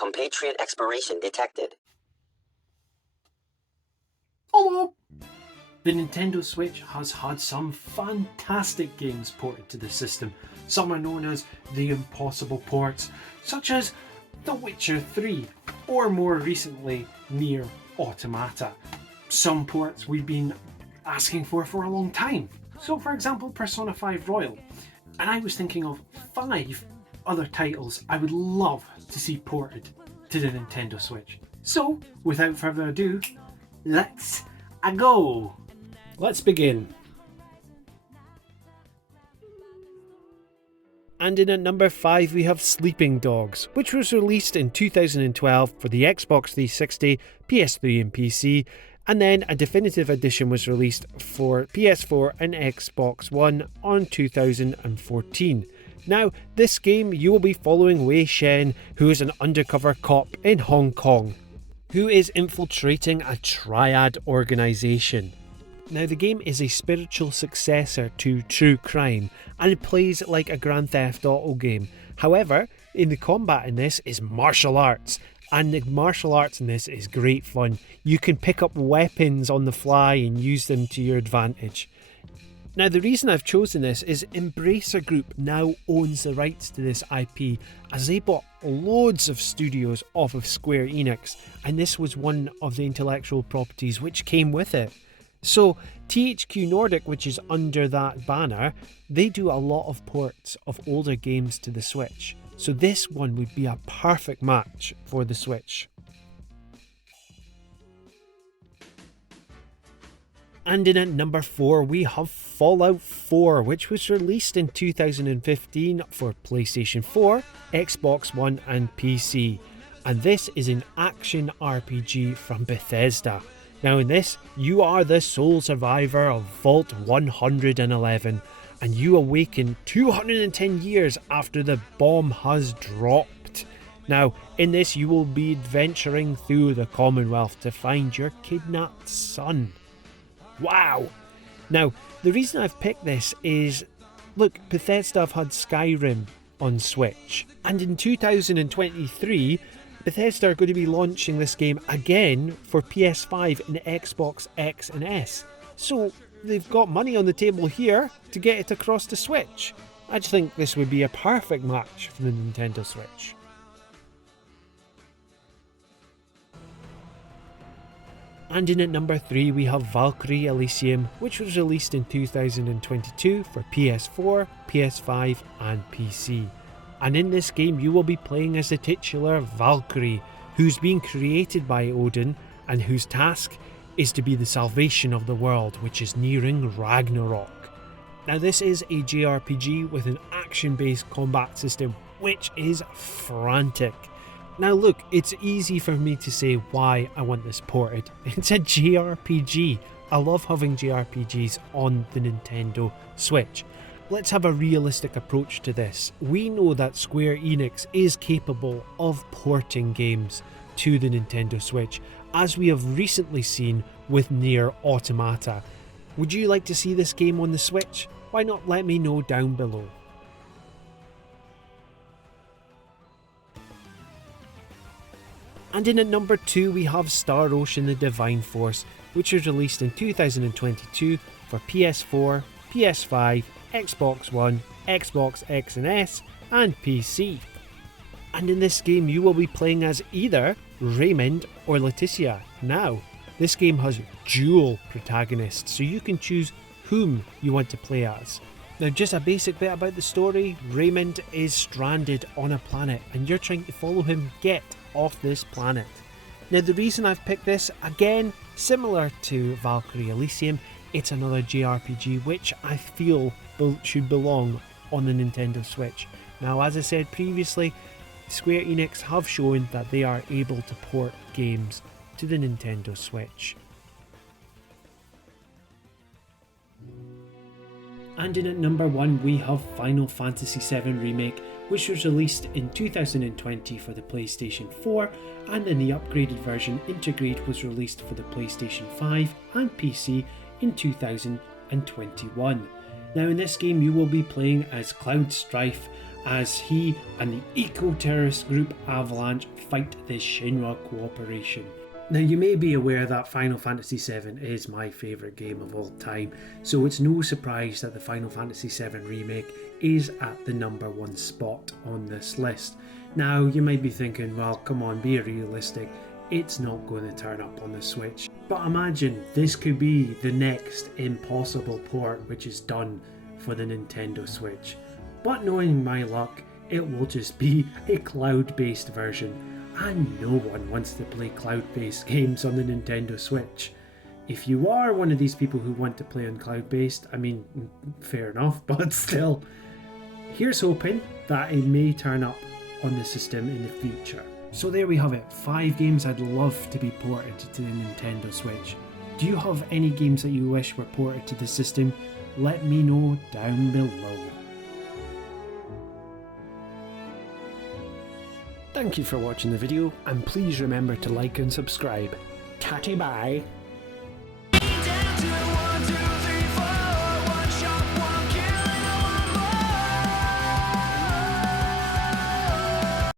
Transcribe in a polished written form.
Compatriot expiration detected. Hello! The Nintendo Switch has had some fantastic games ported to the system. Some are known as the impossible ports, such as The Witcher 3, or more recently, Nier Automata. Some ports we've been asking for a long time. So for example, Persona 5 Royal. And I was thinking of 5 other titles I would love to see ported to the Nintendo Switch. So, without further ado, let's go! Let's begin. And in at number 5 we have Sleeping Dogs, which was released in 2012 for the Xbox 360, PS3 and PC, and then a definitive edition was released for PS4 and Xbox One on 2014. Now, this game you will be following Wei Shen, who is an undercover cop in Hong Kong, who is infiltrating a triad organisation. Now, the game is a spiritual successor to True Crime, and it plays like a Grand Theft Auto game. However, the combat in this is martial arts, and the martial arts in this is great fun. You can pick up weapons on the fly and use them to your advantage. Now, the reason I've chosen this is Embracer Group now owns the rights to this IP, as they bought loads of studios off of Square Enix, and this was one of the intellectual properties which came with it. So THQ Nordic, which is under that banner, they do a lot of ports of older games to the Switch. So this one would be a perfect match for the Switch. And in at number 4 we have Fallout 4, which was released in 2015 for PlayStation 4, Xbox One and PC. And this is an action RPG from Bethesda. Now in this, you are the sole survivor of Vault 111, and you awaken 210 years after the bomb has dropped. Now, in this you will be adventuring through the Commonwealth to find your kidnapped son. Wow! Now, the reason I've picked this is, look, Bethesda have had Skyrim on Switch, and in 2023, Bethesda are going to be launching this game again for PS5 and Xbox X and S. So they've got money on the table here to get it across the Switch. I just think this would be a perfect match for the Nintendo Switch. And in at number 3 we have Valkyrie Elysium, which was released in 2022 for PS4, PS5 and PC. And in this game you will be playing as the titular Valkyrie, who's been created by Odin and whose task is to be the salvation of the world, which is nearing Ragnarok. Now this is a JRPG with an action-based combat system which is frantic. Now look, it's easy for me to say why I want this ported. It's a JRPG. I love having JRPGs on the Nintendo Switch. Let's have a realistic approach to this. We know that Square Enix is capable of porting games to the Nintendo Switch, as we have recently seen with Nier Automata. Would you like to see this game on the Switch? Why not let me know down below. And in at number 2 we have Star Ocean The Divine Force, which was released in 2022 for PS4, PS5, Xbox One, Xbox X and S and PC. And in this game you will be playing as either Raymond or Leticia. Now, this game has dual protagonists, so you can choose whom you want to play as. Now, just a basic bit about the story. Raymond is stranded on a planet and you're trying to follow him get off this planet. Now, the reason I've picked this, again, similar to Valkyrie Elysium, it's another JRPG which I feel should belong on the Nintendo Switch. Now, as I said previously, Square Enix have shown that they are able to port games to the Nintendo Switch. And in at number 1 we have Final Fantasy VII Remake, which was released in 2020 for the PlayStation 4, and then the upgraded version Intergrade was released for the PlayStation 5 and PC in 2021. Now in this game you will be playing as Cloud Strife, as he and the eco-terrorist group Avalanche fight the Shinra Corporation. Now, you may be aware that Final Fantasy VII is my favourite game of all time, so it's no surprise that the Final Fantasy VII Remake is at the number 1 spot on this list. Now, you might be thinking, well, come on, be realistic, it's not going to turn up on the Switch. But imagine, this could be the next impossible port which is done for the Nintendo Switch. But knowing my luck, it will just be a cloud-based version, and no one wants to play cloud-based games on the Nintendo Switch. If you are one of these people who want to play on cloud-based, I mean, fair enough, but still, here's hoping that it may turn up on the system in the future. So there we have it, 5 games I'd love to be ported to the Nintendo Switch. Do you have any games that you wish were ported to the system? Let me know down below. Thank you for watching the video, and please remember to like and subscribe. Tatty bye!